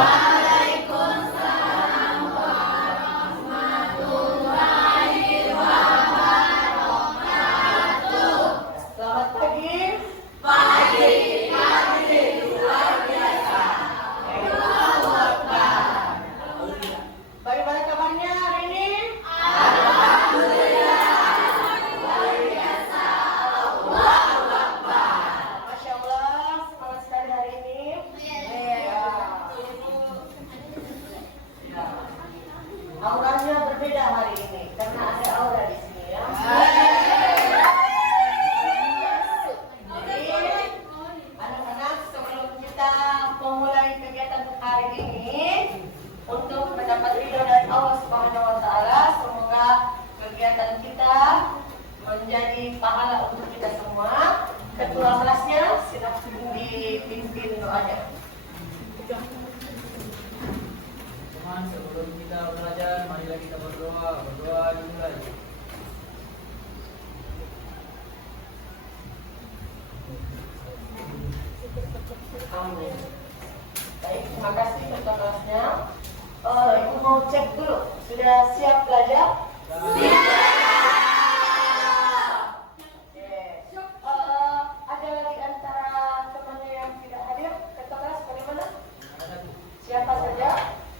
Selamat pagi. Pagi. Luar biasa. Bagaimana kabarnya hari ini? Masya Allah, semangat sekali hari ini. Ya. Auranya berbeda hari ini karena ada aura di sini ya. Jadi anak-anak, sebelum kita memulai kegiatan hari ini, untuk mendapat ridho dari Allah Subhanahu wa taala, semoga kegiatan kita menjadi pahala untuk kita semua. Ketua kelasnya silakan dipimpin doanya. Teman, sebelum kita belajar, marilah kita berdoa. Berdoa dimulai. Amin. Baik, terima kasih ketua kelasnya. Ibu mau cek dulu, sudah siap belajar? Siap. Ada lagi antara temannya yang tidak hadir ketua kelas bagaimana? Siapa saja?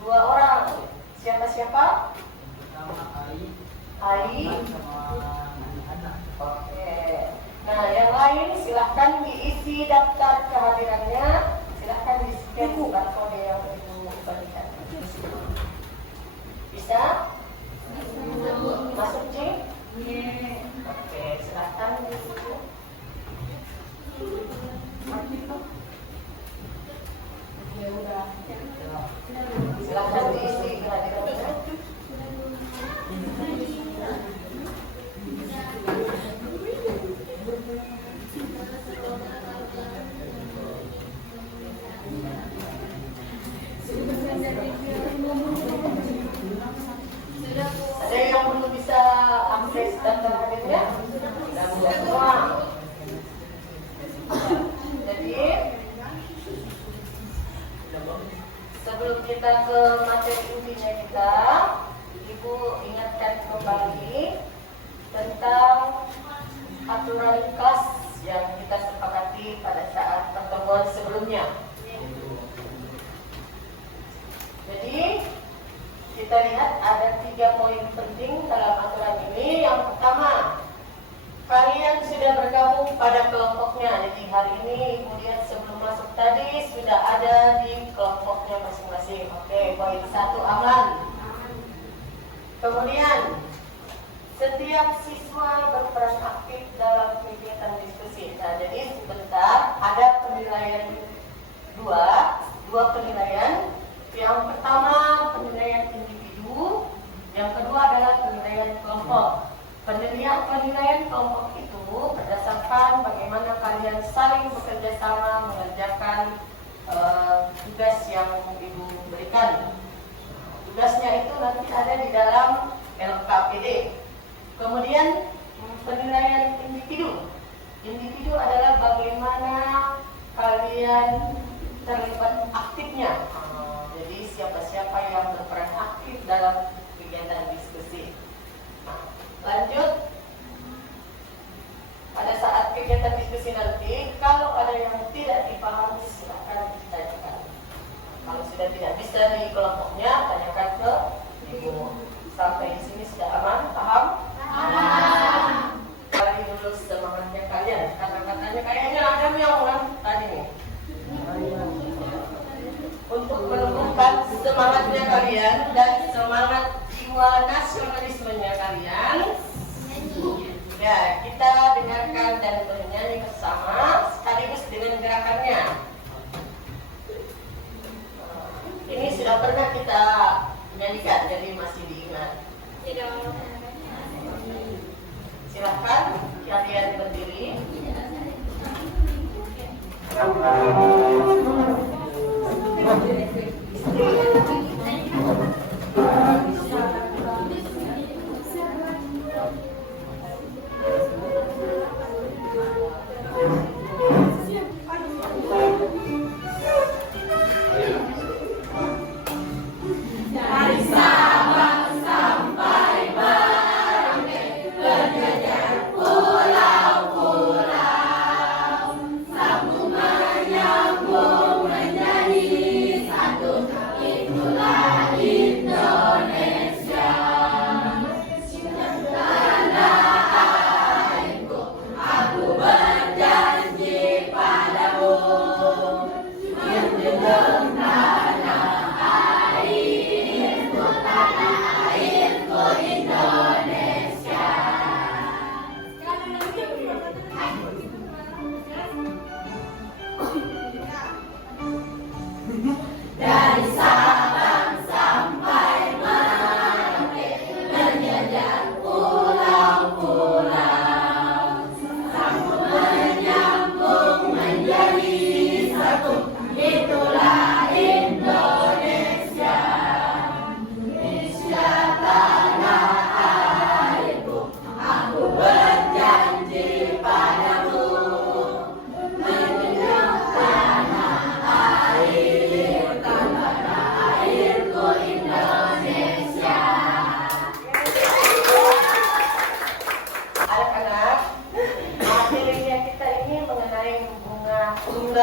2 orang. Siapa? Pertama Ai. sama anak. Oke. Nah, yang lain silahkan diisi daftar kehadirannya. Silahkan di-scan barcode yang Ibu berikan. Bisa? Masuk, Cing? Oke, silahkan diisi. Ya udah. Silahkan diisi kehadirannya. Ada yang belum bisa akses daftar hadirnya? Dan semua. Jadi sebelum kita ke materi intinya kita, Ibu ingatkan kembali tentang aturan kelas yang kita sepakati pada saat pertemuan sebelumnya. Jadi kita lihat ada 3 poin penting dalam aturan ini. Yang pertama, kalian sudah bergabung pada kelompoknya. Jadi hari ini Ibu lihat sebelum masuk tadi sudah ada di kelompoknya masing-masing. Oke, poin 1 aman. Kemudian setiap siswa berperan aktif dalam kegiatan diskusi. Nah, jadi sebentar ada penilaian dua penilaian. Yang pertama penilaian individu, yang kedua adalah penilaian kelompok. Penilaian kelompok itu berdasarkan bagaimana kalian saling bekerja sama mengerjakan tugas yang Ibu berikan. Tugasnya itu nanti ada di dalam LKPD. Kemudian penilaian individu. Individu adalah bagaimana kalian terlibat aktifnya. Jadi siapa-siapa yang berperan aktif dalam kegiatan diskusi. Nah, lanjut. Pada saat kegiatan diskusi nanti, kalau ada yang tidak dipahami silakan ditanyakan. Kalau sudah tidak bisa di kelompoknya, tanyakan ke Ibu. Sampai di sini sudah aman, paham? Aman. Kali dulu semangatnya kalian. Kata-katanya kayaknya ada yang tadi nih. Untuk menumbuhkan semangatnya kalian dan semangat jiwa nasionalismenya kalian, ya kita dengarkan dan bernyanyi bersama sekaligus dengan gerakannya. Ini sudah pernah kita nyanyikan, jadi masih diingat. Silahkan kalian berdiri.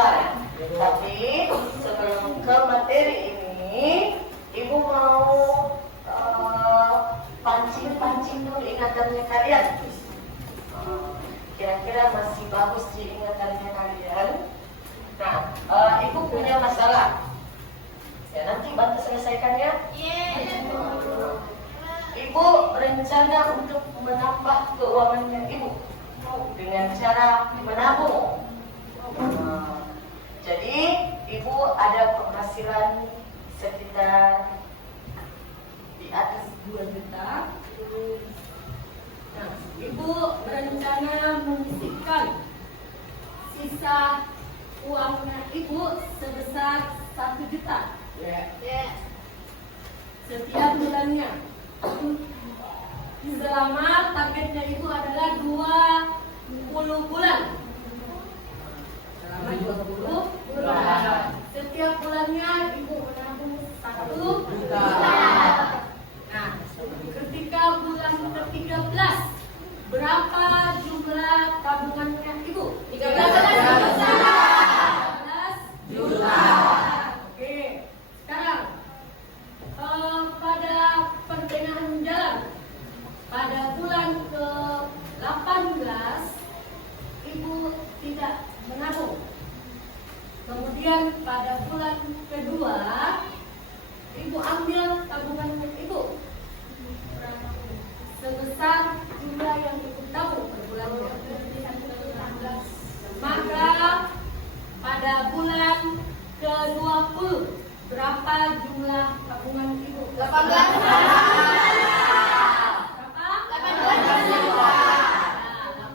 gambaran. Tapi sebelum ke materi ini, Ibu mau pancing-pancing dulu ingatannya kalian. Kira-kira masih bagus di ingatannya kalian. Nah, Ibu punya masalah. Ya, nanti bantu selesaikannya. Ibu rencana untuk menambah keuangannya Ibu dengan cara menabung. Jadi Ibu ada penghasilan sekitar di atas 2 juta. Nah, Ibu berencana menyisihkan sisa uangnya Ibu sebesar 1 juta setiap bulannya. Selama targetnya Ibu adalah 20 bulan. Selama 20 bulan. Setiap bulannya Ibu menabung 1 juta. Nah, ketika bulan ke-13, berapa jumlah tabungannya Ibu? 13 juta. Oke, sekarang pada pertengahan jalan, pada bulan ke-18, Ibu tidak menabung. Kemudian pada bulan kedua, Ibu ambil tabungan Ibu sebesar jumlah yang Ibu tabung per bulannya. Maka pada bulan ke-20, berapa jumlah tabungan Ibu? 18. Berapa? 18 juta.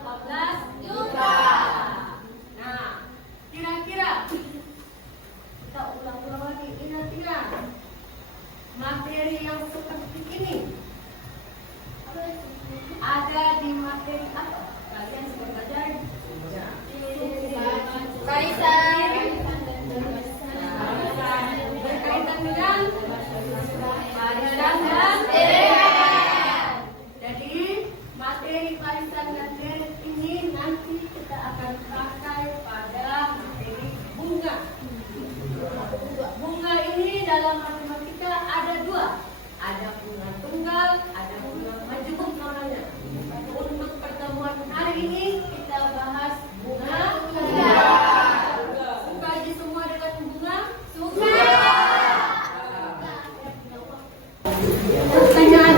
18 juta. Nah, kira-kira kita ulang-ulang lagi, ingat-ingat materi yang seperti ini ada di materi apa? Kalian sudah belajar? Berkaitan dengan arisan dan deret. Jadi materi arisan dan deret ini nanti kita akan pakai pada materi bunga. Bunga ini dalam matematika ada 2. Ada bunga tunggal, ada bunga majemuk namanya. Untuk pertemuan hari ini kita bahas bunga tunggal. Suka aja semua dengan bunga? Suka. Pertanyaan.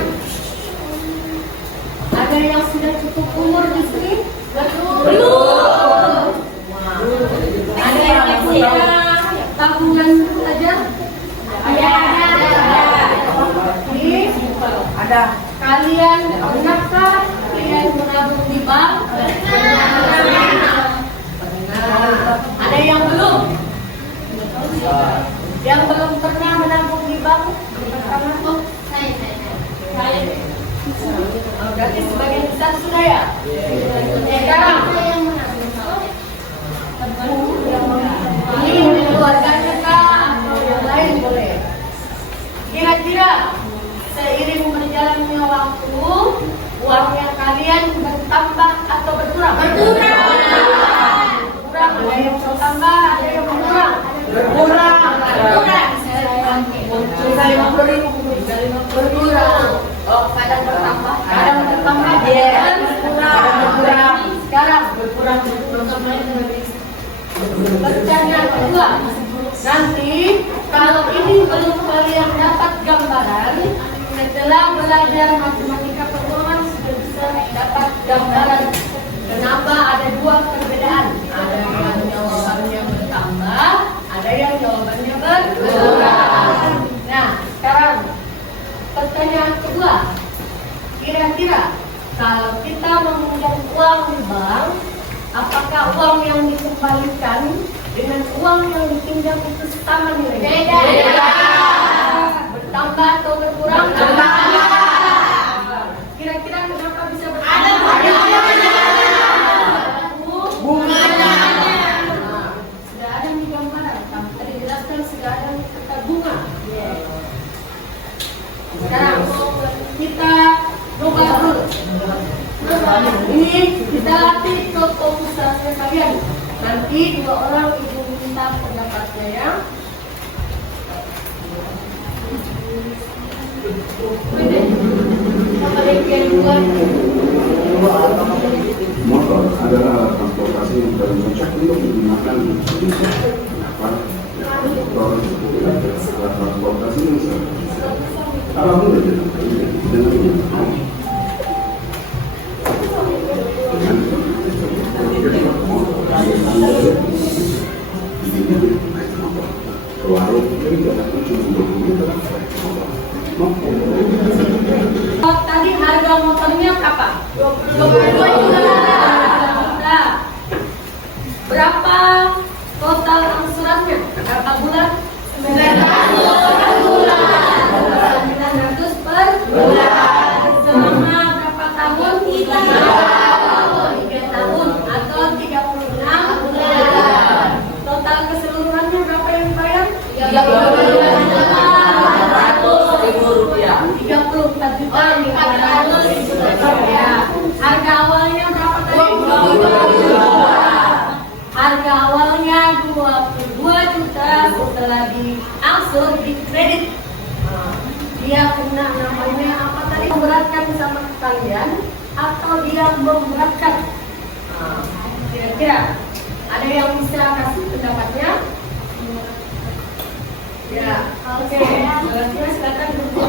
Ada yang sudah cukup umur di sini? Belum. Ada yang punya tabungan saja? Ada. Ada. Kalian pernahkah kalian menabung di bank? Ada yang belum? Yang belum pernah menabung di bank? Saya. Berarti sebagian besar sudah ya? Sekarang ini keluarganya kah atau yang lain boleh? Kira-kira seiring berjalannya waktu, uangnya kalian bertambah atau berkurang? Berkurang. Ada yang bertambah, ada yang berkurang. Berkurang. Berkurang. Oh, kadang bertambah, kadang bertambah, kadang berkurang. Sekarang berkurang. Pertanyaan kedua. Nanti kalau ini belum kalian dapat gambaran, setelah belajar matematika pertemuan sudah bisa dapat gambaran kenapa ada 2 perbedaan. Ada yang jawabannya bertambah, ada yang jawabannya berkurang. Nah, sekarang pertanyaan kedua. Kira-kira kalau kita meminjam uang di bank, apakah uang yang dikembalikan dengan uang yang dipinjam itu sama nilainya? Beda. Bertambah atau berkurang? Bertambah. Kira-kira kenapa bisa bertambah? Bunganya. Sudah ada di gambaran, tadi dijelaskan sudah ada kata bunga. Sekarang kita coba dulu. Ini kita latih ke fokusnya kalian. Nanti 2 orang ibu Motor adalah alat transportasi yang paling cocok untuk digunakan di Indonesia. Kenapa? Ya, motor adalah alat transportasi yang kalau mudah dengan ini. Tadi harga motornya berapa? 22 juta. Berapa total angsurannya? Berapa bulan? 900 per bulan. Selama berapa tahun? 3 tahun atau 36 bulan. Total keseluruhannya berapa yang dibayar? 34 juta. Harga awalnya berapa tadi? 22 juta. Harga awalnya 22 juta, setelah diangsur di kredit. Dia kena namanya apa tadi? Memberatkan sama kalian atau dia memberatkan? Kira-kira ada yang bisa kasih pendapatnya? Ya, oke. Kira silakan dulu.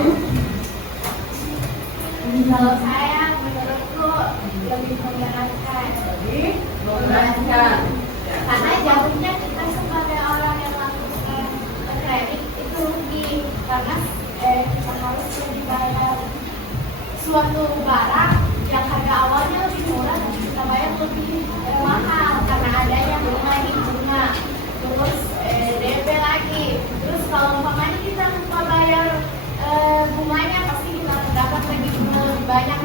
Kalau saya menurutku lebih memberatkan. Jadi, memberatkan. Karena jauhnya kita sebagai orang yang lakukan kredit itu rugi karena kita harus lebih bayar suatu barang yang harga awalnya lebih murah tapi kita bayar lebih mahal karena adanya bunga, terus DP lagi. Terus kalau umpamanya kita lupa bayar bunganya pasti kita dapat lagi bunga lebih banyak.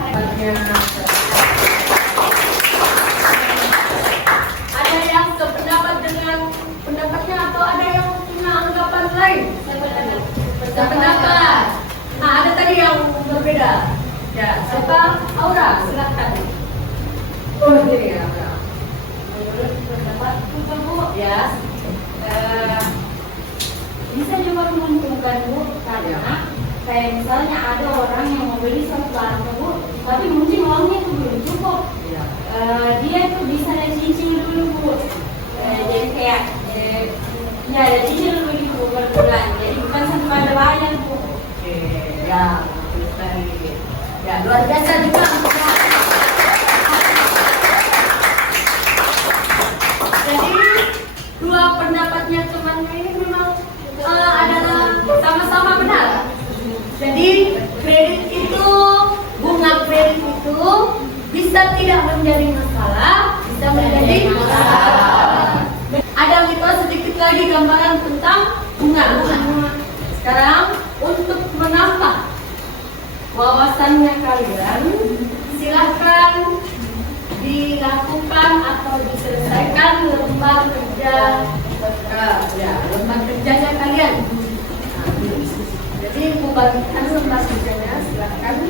Ada yang sependapat dengan pendapatnya atau ada yang punya anggapan lain? Sependapat. Nah, ada tadi yang berbeda. Ya, siapa? Aura, silakan. Oh, ini ya. Menurut pendapatku, Bu, ya, bisa juga menguntungkan, Bu, karena kayak misalnya ada orang yang mau beli suatu barang, Bu, tapi mungkin uangnya itu belum cukup. Dia tuh bisa cicil dulu, Bu. Jadi kayak ya ada cicil dulu di bulan, jadi bukan satu pada bayar, Bu. Oke, ya, tadi ya luar biasa juga. Jadi dua pendapatnya temannya ini memang adalah sama-sama benar. Jadi kredit itu, bunga kredit itu bisa tidak menjadi masalah, bisa menjadi masalah. Ada mitos sedikit lagi gambaran tentang bunga. Sekarang untuk menambah wawasannya kalian, silahkan dilakukan atau diselesaikan lembar kerja, lembar kerjanya kalian. Jadi membagikan lembar kerjanya, silahkan.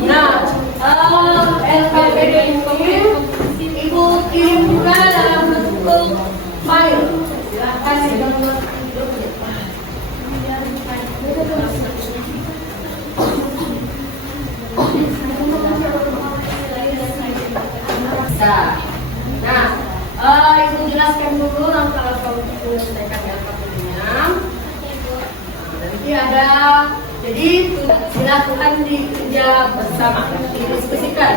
Nah, LKPD ini Ibu kirim juga dalam bentuk file. Silakan di-download. Nah, Ibu jelaskan dulu langkah-langkah untuk menyelesaikan LKPD-nya. Nanti ada, jadi silakan dikerja bersama, didiskusikan.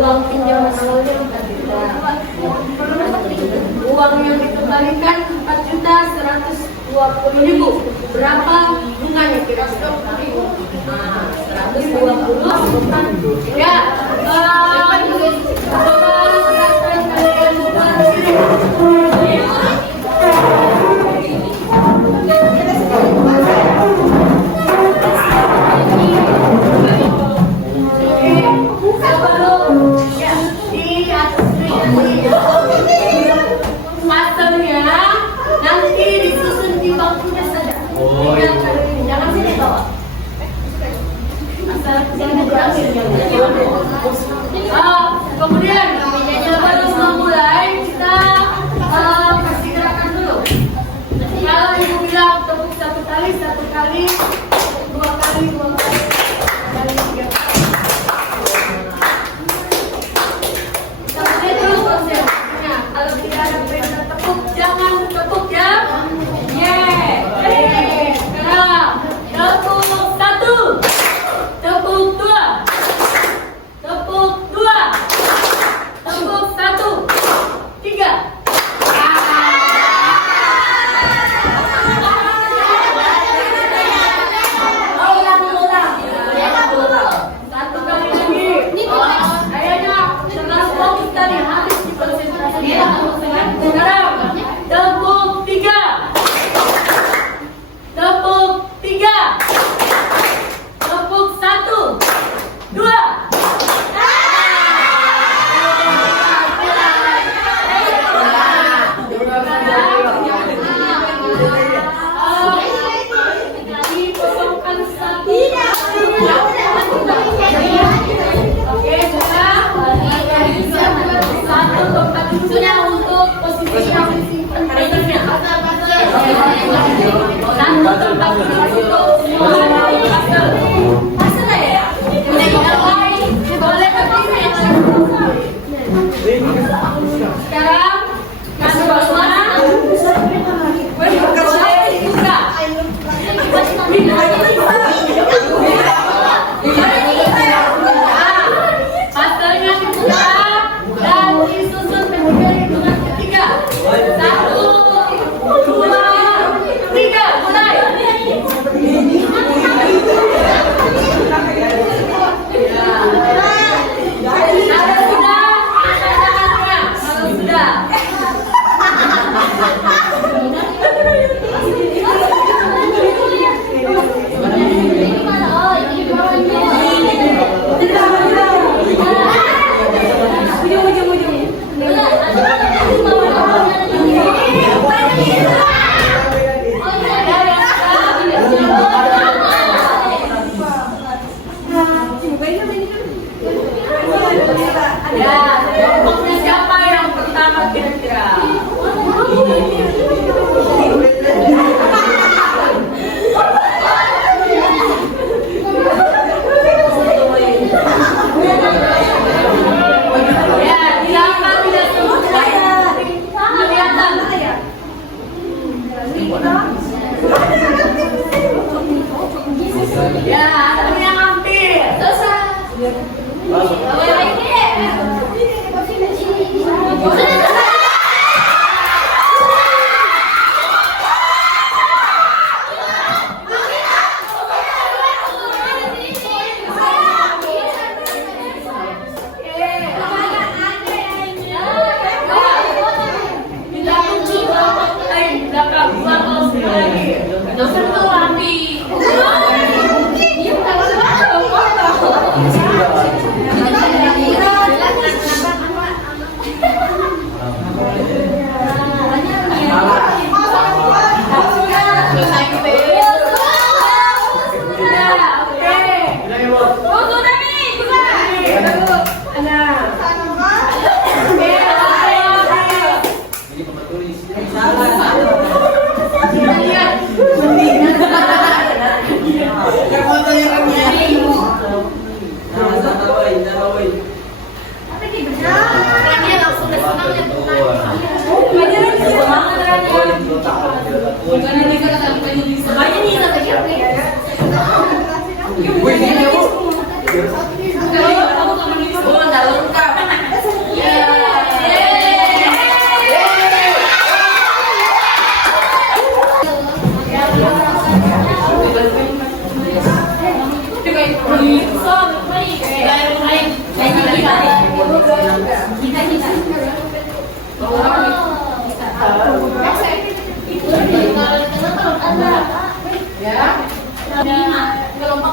Uang pinjaman awalnya 4 juta. Uang yang dikembalikan 4.120.000. Berapa bunganya kira-kira? Nah, 120. Ya. Hasilnya nanti disusun di bangkunya saja. Jangan sini bawa. Kemudian sebelum memulai kita kasih gerakan dulu. Kalau ibu bilang tepuk 1 kali, 1 kali, 2 kali, 2 kali, 3 kali. Sampai dulu konsepnya. Kalau tidak ada perintah tepuk, jangan tepuk ya. Sekarang tepuk 1, tepuk 2, tepuk 2, Sekarang kasih bawah boleh dibuka. Pastelnya dibuka dan disusun kemudian hitungan ketiga. 1, 2, 3, mulai. Kelompoknya siapa yang pertama kira-kira? Ya, siapa tidak selesai? Kelihatan. Ya, ada yang hampir. Selesai.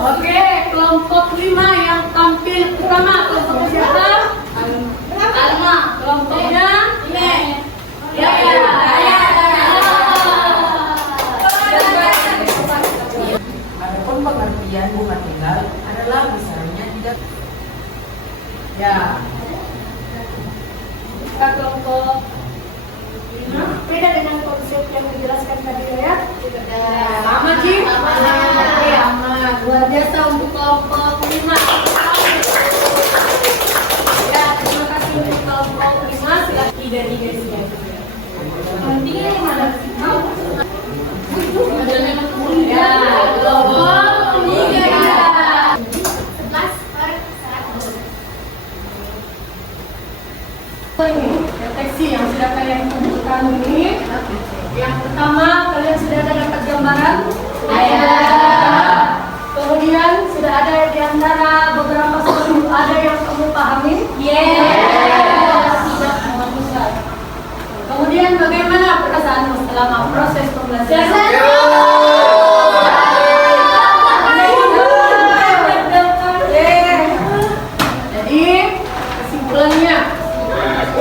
Oke, kelompok 5 yang tampil pertama, kelompok siapa? Alma. Kelompoknya? Ya. Adapun pengertian bunga tunggal adalah misalnya tidak. Ya. Kita kelompok 5 beda dengan konsep yang dijelaskan tadi ya. Sama Ji? Sama. Luar biasa untuk kelompok 5. Ya, terima kasih untuk kelompok 5. Silakan dari guys. Pentingnya yang mana? Ya, kelompok 3. Deteksi yang sudah kalian kumpulkan ini. Yang pertama, kalian sudah ada dapat gambaran? Kemudian sudah ada di antara beberapa soal ada yang kamu pahami? Bagus. Kemudian bagaimana perasaanmu selama proses pembelajaran? Jadi kesimpulannya,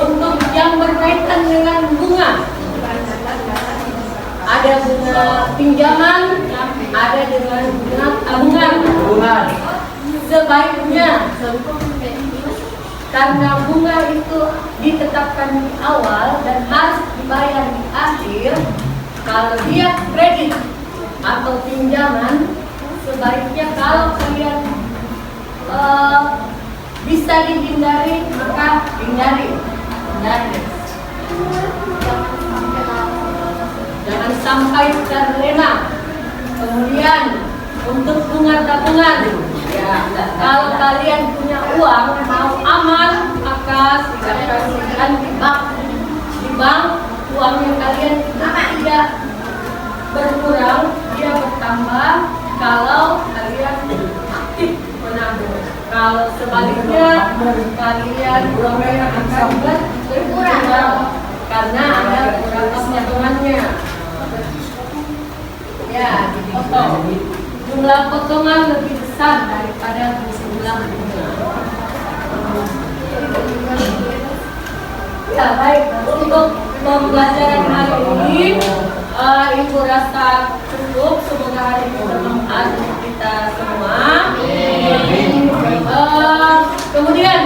untuk yang berkaitan dengan bunga, ada bunga pinjaman, ada dengan bunga tabungan. Sebaiknya karena bunga itu ditetapkan di awal dan harus dibayar di akhir, kalau dia kredit atau pinjaman, sebaiknya kalau kalian bisa dihindari maka hindari. Jangan sampai terlena. Kemudian untuk bunga tabungan, ya, kalau kalian punya uang mau aman maka silakan di bank. Di bank uang yang kalian tidak berkurang, dia bertambah kalau kalian aktif menabung. Kalau sebaliknya kalian uangnya akan berkurang karena ada beberapa potongannya. Ya, dipotong. Jumlah potongan lebih besar daripada jumlah bunga. Ya, baik. Untuk pembelajaran hari ini, Ibu rasa cukup. Semoga hari ini bermanfaat untuk kita semua. Kemudian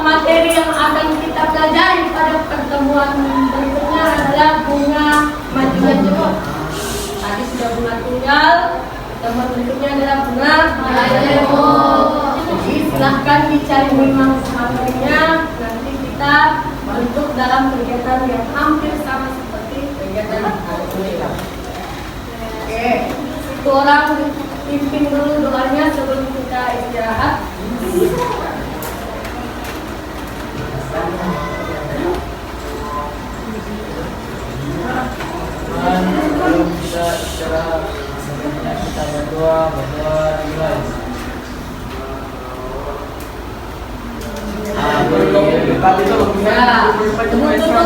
materi yang akan kita pelajari pada pertemuan berikutnya adalah bunga majemuk. Tadi sudah bunga tunggal, pertemuan berikutnya adalah bunga majemuk. Jadi silahkan dicari memang materinya. Nanti kita bentuk dalam kegiatan yang hampir sama seperti kegiatan hari ini. Oke, itu orang pimpin dulu doanya sebelum kita istirahat. Sebelum kita istirahat, sebaiknya kita berdoa dimulai. Ya, untuk